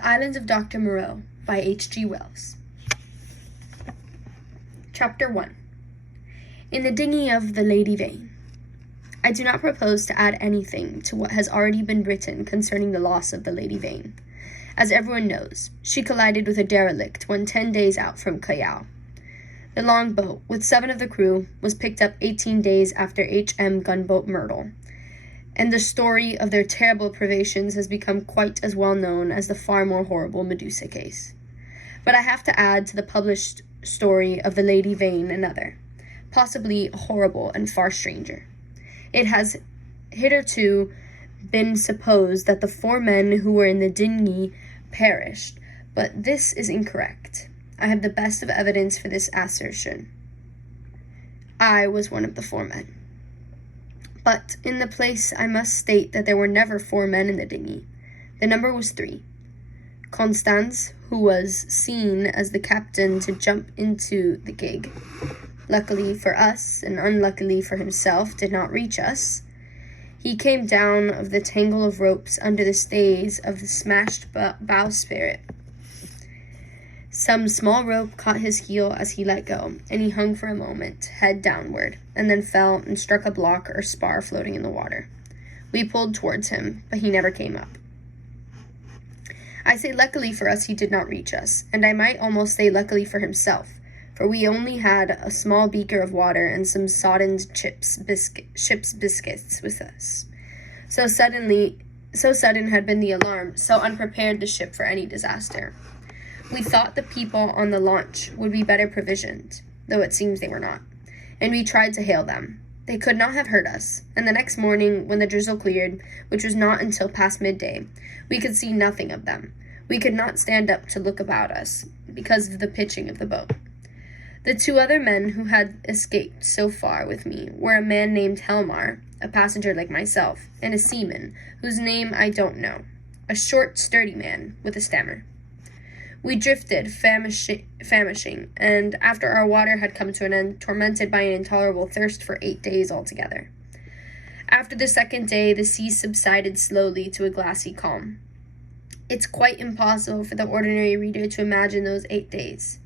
The Islands of Dr. Moreau by H.G. Wells. Chapter 1. In the dinghy of the Lady Vane. I do not propose to add anything to what has already been written concerning the loss of the Lady Vane. As everyone knows, she collided with a derelict when 10 days out from Callao. The longboat, with 7 of the crew, was picked up 18 days after H.M. gunboat Myrtle, and the story of their terrible privations has become quite as well known as the far more horrible Medusa case. But I have to add to the published story of the Lady Vane another, possibly horrible and far stranger. It has hitherto been supposed that the 4 men who were in the dinghy perished, but this is incorrect. I have the best of evidence for this assertion. I was one of the 4 men. But in the place I must state that there were never 4 men in the dinghy. The number was 3. Constance, who was seen as the captain to jump into the gig, luckily for us, and unluckily for himself, did not reach us. He came down of the tangle of ropes under the stays of the smashed bowsprit. Some small rope caught his heel as he let go, and he hung for a moment, head downward, and then fell and struck a block or spar floating in the water. We pulled towards him, but he never came up. I say luckily for us he did not reach us, and I might almost say luckily for himself, for we only had a small beaker of water and some sodden ship's biscuits with us. So sudden had been the alarm, so unprepared the ship for any disaster. We thought the people on the launch would be better provisioned, though it seems they were not, and we tried to hail them. They could not have heard us, and the next morning, when the drizzle cleared, which was not until past midday, we could see nothing of them. We could not stand up to look about us, because of the pitching of the boat. The 2 other men who had escaped so far with me were a man named Helmar, a passenger like myself, and a seaman, whose name I don't know, a short, sturdy man with a stammer. We drifted, famishing, and after our water had come to an end, tormented by an intolerable thirst for 8 days altogether. After the 2nd day, the sea subsided slowly to a glassy calm. It's quite impossible for the ordinary reader to imagine those 8 days.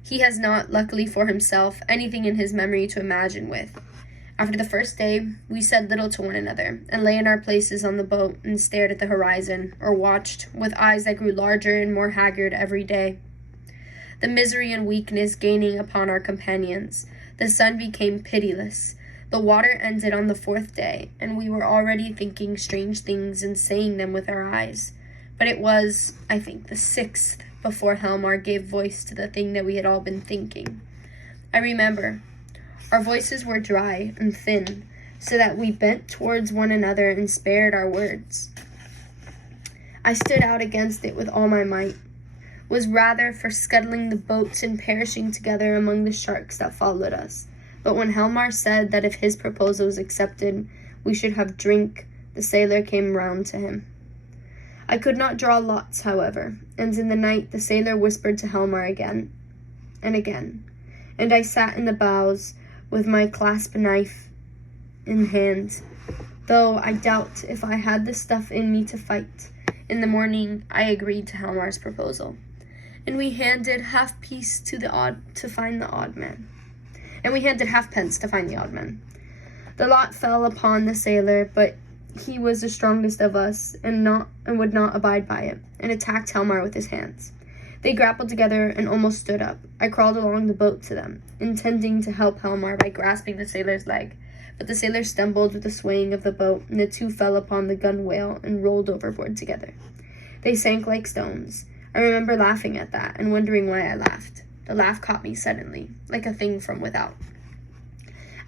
He has not, luckily for himself, anything in his memory to imagine with. After the 1st day, we said little to one another, and lay in our places on the boat and stared at the horizon, or watched, with eyes that grew larger and more haggard every day. The misery and weakness gaining upon our companions, the sun became pitiless. The water ended on the 4th day, and we were already thinking strange things and saying them with our eyes. But it was, I think, the 6th before Helmar gave voice to the thing that we had all been thinking. I remember. Our voices were dry and thin, so that we bent towards one another and spared our words. I stood out against it with all my might, was rather for scuttling the boats and perishing together among the sharks that followed us. But when Helmar said that if his proposal was accepted, we should have drink, the sailor came round to him. I could not draw lots, however, and in the night the sailor whispered to Helmar again and again, and I sat in the bows, with my clasp knife in hand, though I doubt if I had the stuff in me to fight. In the morning, I agreed to Helmar's proposal, and we handed halfpence to find the odd man. The lot fell upon the sailor, but he was the strongest of us, and would not abide by it, and attacked Helmar with his hands. They grappled together and almost stood up. I crawled along the boat to them, intending to help Helmar by grasping the sailor's leg, but the sailor stumbled with the swaying of the boat, and the 2 fell upon the gunwale and rolled overboard together. They sank like stones. I remember laughing at that, and wondering why I laughed. The laugh caught me suddenly, like a thing from without.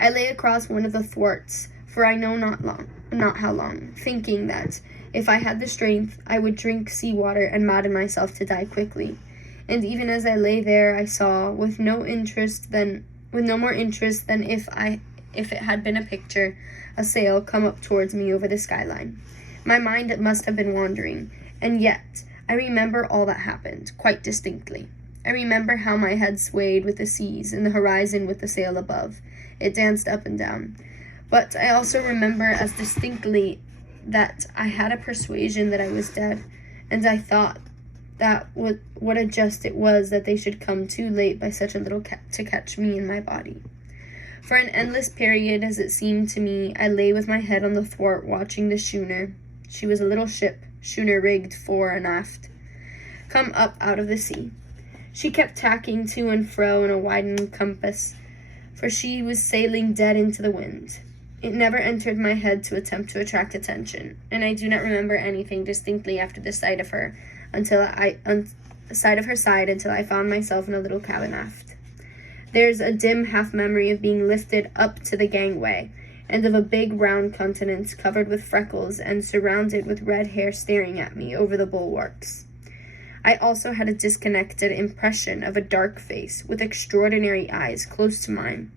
I lay across one of the thwarts, for I know not how long, thinking that, if I had the strength, I would drink sea-water and madden myself to die quickly. And even as I lay there, I saw, with no more interest than if it had been a picture, a sail come up towards me over the skyline. My mind must have been wandering, and yet I remember all that happened, quite distinctly. I remember how my head swayed with the seas, and the horizon with the sail above. It danced up and down. But I also remember as distinctly that I had a persuasion that I was dead, and I thought what a jest it was that they should come too late by such a little to catch me in my body. For an endless period, as it seemed to me, I lay with my head on the thwart watching the schooner. She was a little ship, schooner rigged fore and aft, come up out of the sea. She kept tacking to and fro in a widening compass, for she was sailing dead into the wind. It never entered my head to attempt to attract attention, and I do not remember anything distinctly after the sight of her until I found myself in a little cabin aft. There's a dim half memory of being lifted up to the gangway, and of a big round countenance covered with freckles and surrounded with red hair staring at me over the bulwarks. I also had a disconnected impression of a dark face with extraordinary eyes close to mine,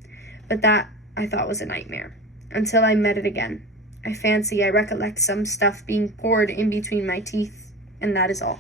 but that I thought was a nightmare, until I met it again. I fancy I recollect some stuff being poured in between my teeth, and that is all.